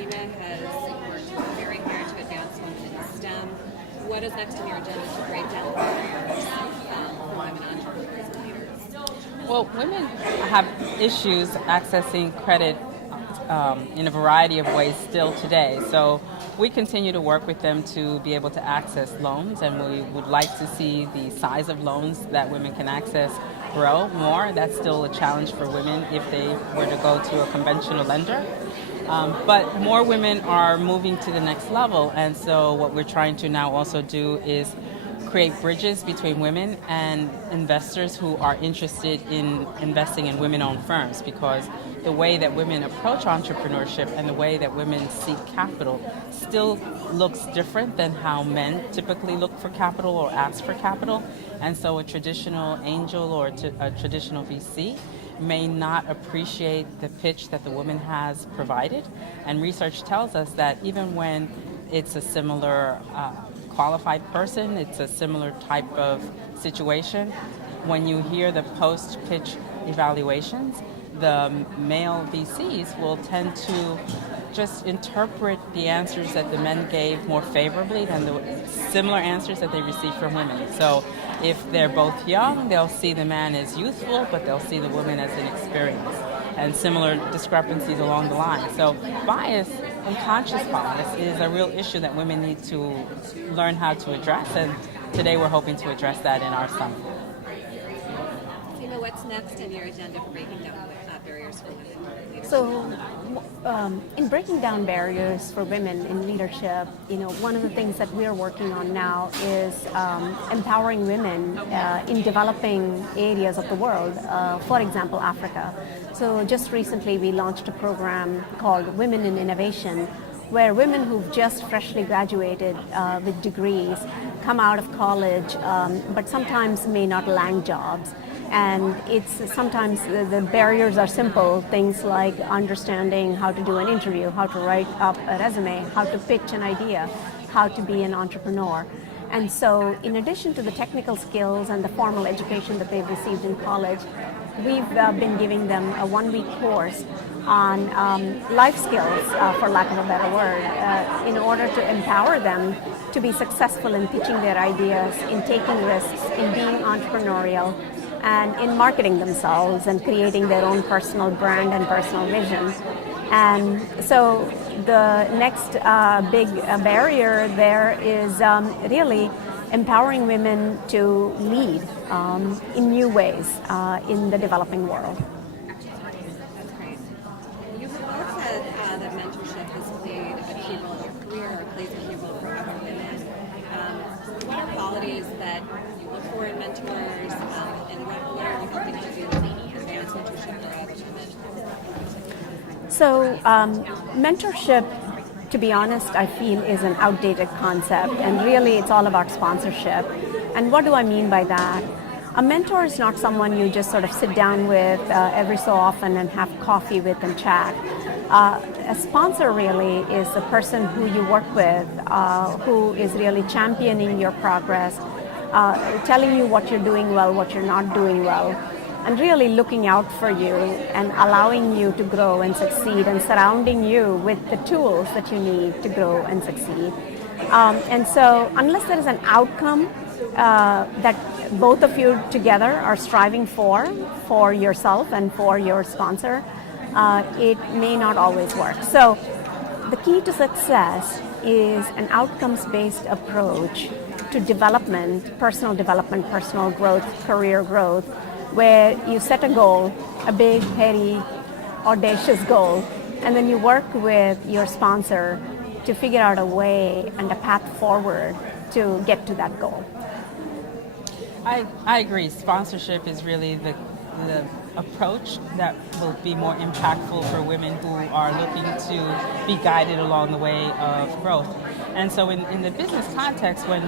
Seema has worked very hard to advance women in STEM. What is next on your agenda to break down barriers for women entrepreneurs and leaders? Well, women have issues accessing credit in a variety of ways still today. So we continue to work with them to be able to access loans, and we would like to see the size of loans that women can access grow more. That's still a challenge for women if they were to go to a conventional lender. But more women are moving to the next level, and so what we're trying to now also do is create bridges between women and investors who are interested in investing in women-owned firms, because the way that women approach entrepreneurship and the way that women seek capital still looks different than how men typically look for capital or ask for capital. And so a traditional angel or a traditional VC may not appreciate the pitch that the woman has provided. And research tells us that even when it's a similar qualified person, it's a similar type of situation, when you hear the post-pitch evaluations, the male VCs will tend to just interpret the answers that the men gave more favorably than the similar answers that they received from women. So if they're both young, they'll see the man as youthful, but they'll see the woman as inexperienced, and similar discrepancies along the line. So bias, unconscious bias, is a real issue that women need to learn how to address, and today we're hoping to address that in our summit. Seema, what's next on your agenda for breaking down barriers for women? So, in breaking down barriers for women in leadership, one of the things that we're working on now is empowering women in developing areas of the world, for example, Africa. So just recently we launched a program called Women in Innovation, where women who've just freshly graduated with degrees come out of college, but sometimes may not land jobs. And it's sometimes the barriers are simple, things like understanding how to do an interview, how to write up a resume, how to pitch an idea, how to be an entrepreneur. And so in addition to the technical skills and the formal education that they've received in college, we've been giving them a one-week course on life skills, for lack of a better word, in order to empower them to be successful in pitching their ideas, in taking risks, in being entrepreneurial, and in marketing themselves and creating their own personal brand and personal vision. And so the next big barrier there is really empowering women to lead in new ways in the developing world. That's great. You've both said that mentorship has played a key role in your career, or plays a key role for other women. What are qualities that you look for in mentors, and what are you hoping to do to advance mentorship for other women? So mentorship, to be honest, I feel is an outdated concept, and really it's all about sponsorship. And what do I mean by that? A mentor is not someone you just sort of sit down with every so often and have coffee with and chat. A sponsor really is a person who you work with, who is really championing your progress, telling you what you're doing well, what you're not doing well, and really looking out for you and allowing you to grow and succeed, and surrounding you with the tools that you need to grow and succeed. And so unless there is an outcome that both of you together are striving for yourself and for your sponsor, it may not always work. So the key to success is an outcomes-based approach to development, personal growth, career growth, where you set a goal, a big, hairy, audacious goal, and then you work with your sponsor to figure out a way and a path forward to get to that goal. I agree. Sponsorship is really the approach that will be more impactful for women who are looking to be guided along the way of growth. And so in the business context, when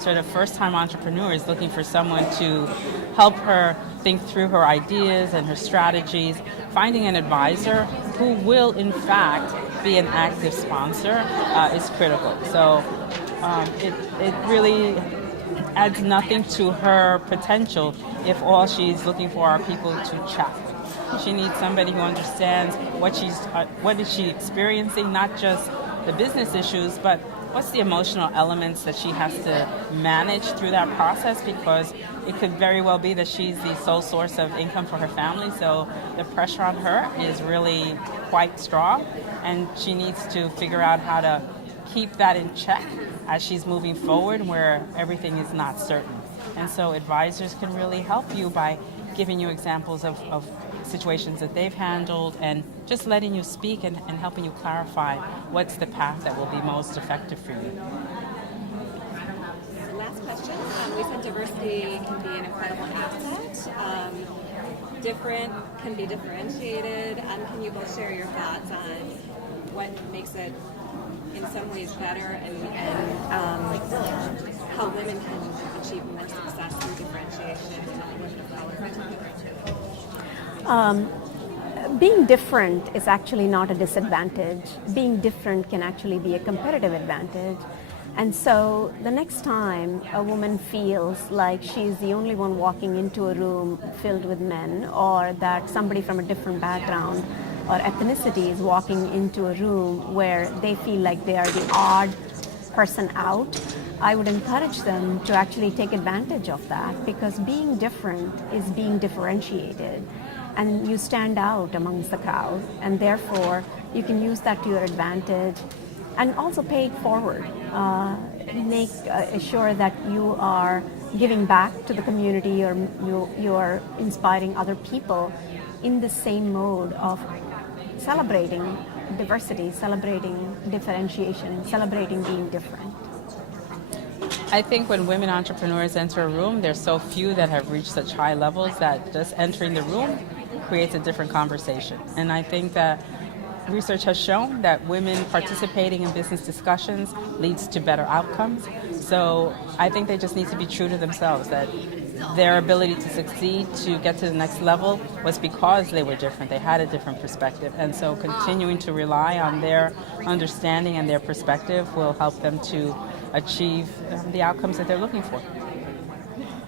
sort of first-time entrepreneur is looking for someone to help her think through her ideas and her strategies, finding an advisor who will in fact be an active sponsor is critical. So it really adds nothing to her potential if all she's looking for are people to chat. She needs somebody who understands what is she experiencing, not just the business issues, but what's the emotional elements that she has to manage through that process, because it could very well be that she's the sole source of income for her family, so the pressure on her is really quite strong, and she needs to figure out how to keep that in check as she's moving forward where everything is not certain. And so advisors can really help you by giving you examples of situations that they've handled and just letting you speak and helping you clarify what's the path that will be most effective for you. So last question. We said diversity can be an incredible asset. Different can be differentiated. Can you both share your thoughts on what makes it in some ways better and how women can achieve more success through differentiation and women of color? Being different is actually not a disadvantage. Being different can actually be a competitive advantage. And so the next time a woman feels like she's the only one walking into a room filled with men, or that somebody from a different background or ethnicity is walking into a room where they feel like they are the odd person out, I would encourage them to actually take advantage of that, because being different is being differentiated, and you stand out amongst the crowd, and therefore you can use that to your advantage and also pay it forward. Make sure that you are giving back to the community, or you are inspiring other people in the same mode of celebrating diversity, celebrating differentiation, celebrating being different. I think when women entrepreneurs enter a room, there's so few that have reached such high levels that just entering the room creates a different conversation. And I think that research has shown that women participating in business discussions leads to better outcomes. So I think they just need to be true to themselves, that their ability to succeed, to get to the next level, was because they were different. They had a different perspective. And so continuing to rely on their understanding and their perspective will help them to achieve the outcomes that they're looking for.